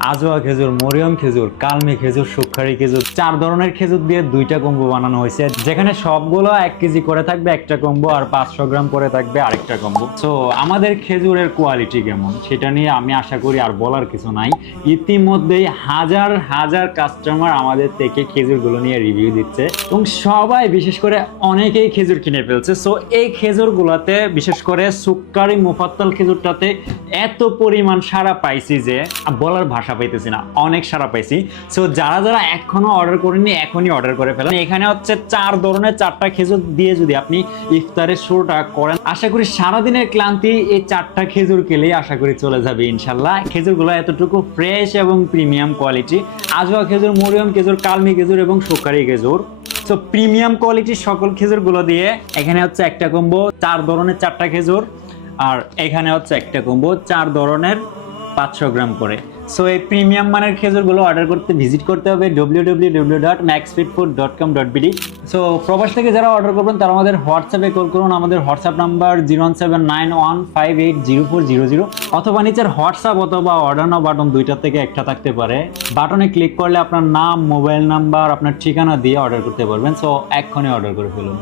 আজোয়া খেজুর, মরিয়ম খেজুর, কালমি খেজুর, সুখারি খেজুর, চার ধরনের খেজুর দিয়ে দুইটা কম্বো বানানো হয়েছে। যেখানে সবগুলো এক কেজি করে থাকবে, একটা কম্বো আর পাঁচশো গ্রাম করে থাকবে আরেকটা কম্বো। তো আমাদের খেজুরের কোয়ালিটি কেমন? সেটা নিয়ে আমি আশা করি আর বলার কিছু নাই। ইতিমধ্যেই হাজার হাজার কাস্টমার আমাদের থেকে খেজুরগুলো নিয়ে রিভিউ দিচ্ছে এবং সবাই বিশেষ করে অনেকেই খেজুর কিনে ফেলছে। সো এই খেজুরগুলোতে বিশেষ করে সুক্কারি মুফাত্তাল খেজুরটাতে এত পরিমাণ সারা পাইছি যে, বলার ভাষা পাইতেছি না, অনেক সারা পাইছি। সো যারা যারা এখনও অর্ডার করেননি, এখনই অর্ডার করে ফেলেন। এখানে হচ্ছে চার ধরনের, চারটা খেজুর দিয়ে যদি আপনি ইফতারের শুরুটা করেন, আশা করি সারাদিনের ক্লান্তি এই চারটা খেজুর খেলেই আশা করি চলে যাবে, ইনশাল্লাহ। খেজুরগুলো এতটুকু ফ্রেশ এবং প্রিমিয়াম কোয়ালিটি আজওয়া খেজুর, মরিয়ম খেজুর, কালমি খেজুর এবং সুকারি খেজুর। তো প্রিমিয়াম কোয়ালিটির সকল খেজুরগুলো দিয়ে এখানে হচ্ছে একটা কম্বো চার ধরনের চারটা খেজুর। আর এখানে হচ্ছে একটা কম্বো চার ধরনের পাঁচশো গ্রাম করে। সো এই প্রিমিয়াম মানের খেজুরগুলো অর্ডার করতে ভিজিট করতে হবে W W W dot maxfitfood dot com dot BD so প্রবাস থেকে যারা অর্ডার করবেন, তারা আমাদের হোয়াটসঅ্যাপে কল করুন। আমাদের WhatsApp number zero one seven nine one five eight zero four zero zero অথবা নিচের হোয়াটসঅ্যাপ অথবা অর্ডার নাও বাটন দুইটা থেকে একটা থাকতে পারে। বাটনে ক্লিক করলে আপনার নাম মোবাইল নাম্বার আপনার ঠিকানা দিয়ে অর্ডার করতে পারবেন। সো এক্ষুনি অর্ডার করে ফেলুন।